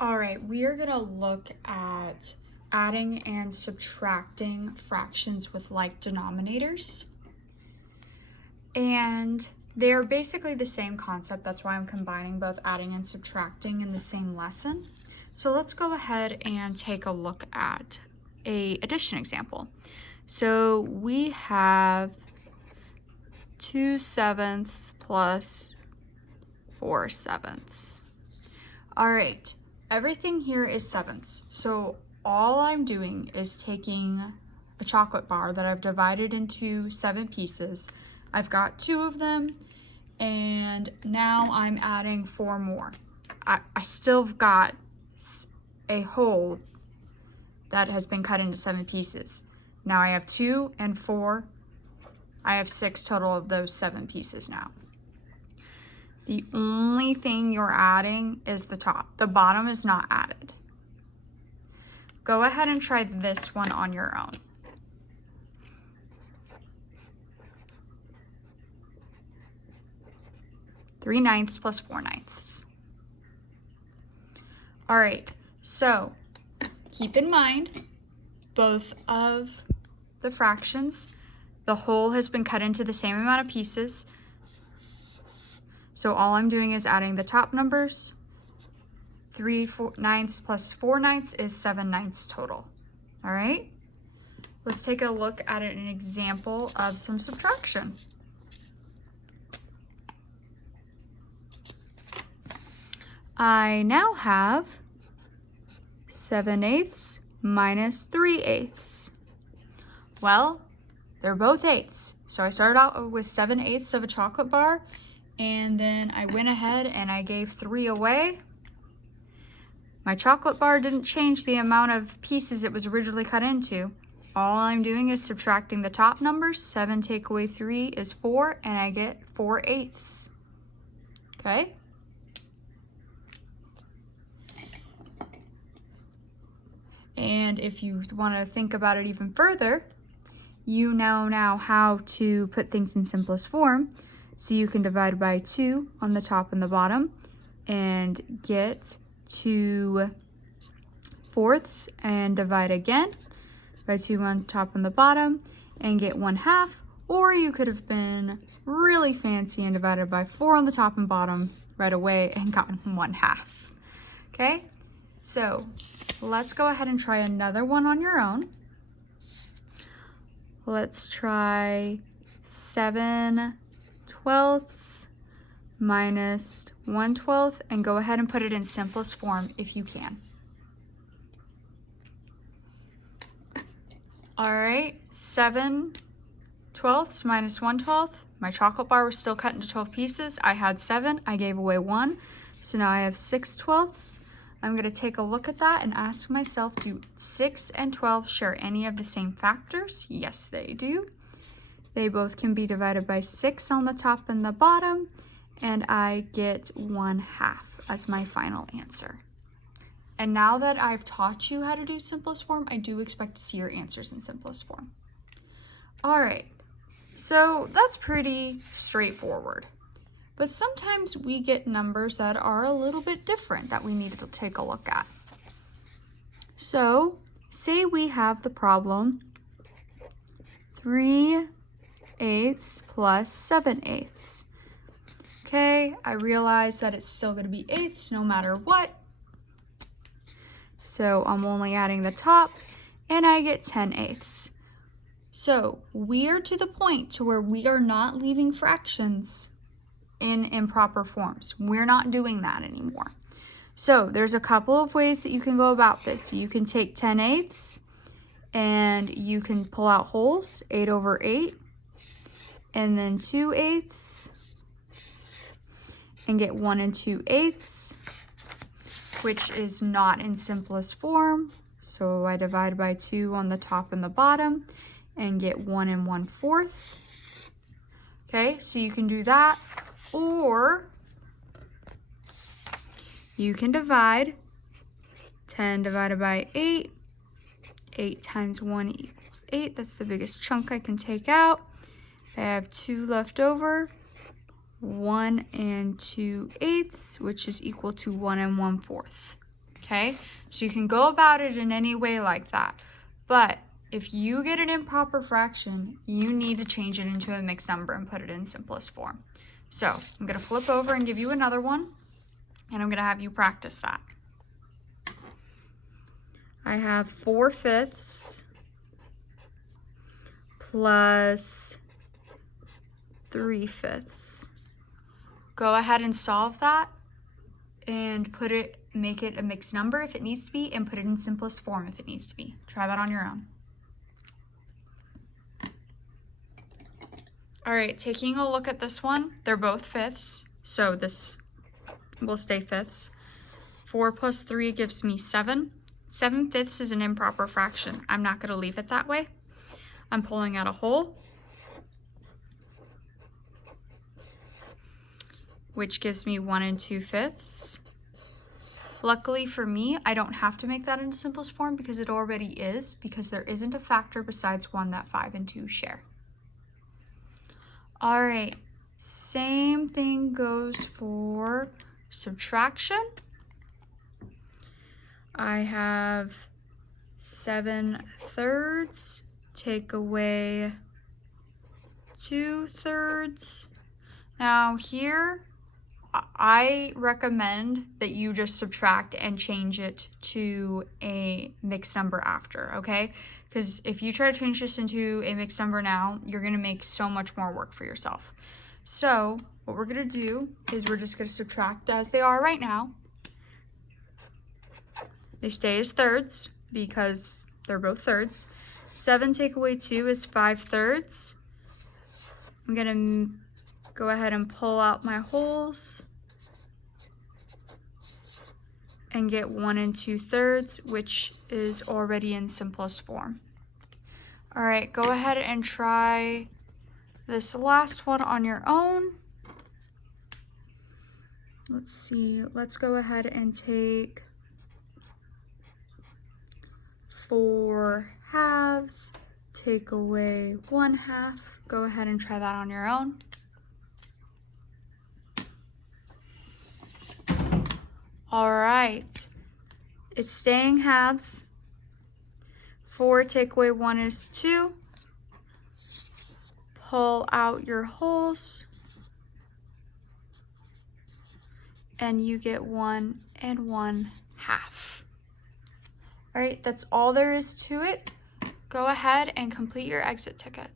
All right, we are gonna look at adding and subtracting fractions with like denominators. And they're basically the same concept. That's why I'm combining both adding and subtracting in the same lesson. So let's go ahead and take a look at a addition example. So we have 2/7 plus 4/7. All right, everything here is sevenths. So all I'm doing is taking a chocolate bar that I've divided into 7 pieces. I've got 2 of them, and now I'm adding 4 more. I still got a whole that has been cut into 7 pieces. Now I have 2 and 4. I have 6 total of those 7 pieces now. The only thing you're adding is the top. The bottom is not added. Go ahead and try this one on your own. Three ninths plus 4 ninths. All right, so keep in mind both of the fractions, the whole has been cut into the same amount of pieces. So all I'm doing is adding the top numbers. 3 ninths plus 4 ninths is 7 ninths total. All right, let's take a look at an example of some subtraction. I now have 7/8 minus 3/8. Well, they're both 8ths. So I started out with 7/8 of a chocolate bar, and then I went ahead and I gave 3 away. My chocolate bar didn't change the amount of pieces it was originally cut into. All I'm doing is subtracting the top numbers. 7 take away 3 is 4, and I get 4/8. Okay? And if you want to think about it even further, you know now how to put things in simplest form. So you can divide by 2 on the top and the bottom and get 2/4 and divide again by 2 on top and the bottom and get 1/2. Or you could have been really fancy and divided by 4 on the top and bottom right away and gotten 1/2. Okay, so let's go ahead and try another one on your own. Let's try 7/12 minus 1/12 and go ahead and put it in simplest form if you can. All right, 7/12 minus 1/12. My chocolate bar was still cut into 12 pieces. I had 7, I gave away 1. So now I have 6/12. I'm going to take a look at that and ask myself, do 6 and 12 share any of the same factors? Yes, they do. They both can be divided by 6 on the top and the bottom, and I get 1/2 as my final answer. And now that I've taught you how to do simplest form, I do expect to see your answers in simplest form. All right, so that's pretty straightforward. But sometimes we get numbers that are a little bit different that we need to take a look at. So say we have the problem 3/8 plus 7/8. Okay, I realize that it's still going to be 8ths no matter what. So I'm only adding the top and I get 10/8. So we are to the point to where we are not leaving fractions in improper forms. We're not doing that anymore. So there's a couple of ways that you can go about this. You can take 10/8 and you can pull out wholes, 8/8, and then 2/8 and get 1 and 2/8, which is not in simplest form. So I divide by 2 on the top and the bottom and get 1 and 1/4. Okay, so you can do that. Or you can divide 10 divided by 8. 8 times 1 equals 8. That's the biggest chunk I can take out. I have 2 left over. 1 and 2/8, which is equal to 1 and 1/4. okay? So you can go about it in any way like that. But if you get an improper fraction, you need to change it into a mixed number and put it in simplest form. So I'm going to flip over and give you another one, and I'm going to have you practice that. I have 4/5 plus 3/5. Go ahead and solve that and make it a mixed number if it needs to be, and put it in simplest form if it needs to be. Try that on your own. All right, taking a look at this one, they're both fifths, so this will stay fifths. 4 plus 3 gives me 7. 7/5 is an improper fraction. I'm not going to leave it that way. I'm pulling out a whole, which gives me 1 2/5. Luckily for me, I don't have to make that into simplest form because it already is, because there isn't a factor besides 1 that 5 and 2 share. All right, same thing goes for subtraction. I have 7/3, take away 2/3. Now here, I recommend that you just subtract and change it to a mixed number after, okay? Because if you try to change this into a mixed number now, you're going to make so much more work for yourself. So what we're going to do is we're just going to subtract as they are right now. They stay as thirds because they're both thirds. 7 take away 2 is 5/3. I'm going to go ahead and pull out my wholes and get 1 2/3, which is already in simplest form. All right, go ahead and try this last one on your own. Let's see, let's go ahead and take 4/2, take away 1/2. Go ahead and try that on your own. All right, it's staying halves. 4 take away 1 is 2. Pull out your wholes, and you get 1 1/2. All right, that's all there is to it. Go ahead and complete your exit ticket.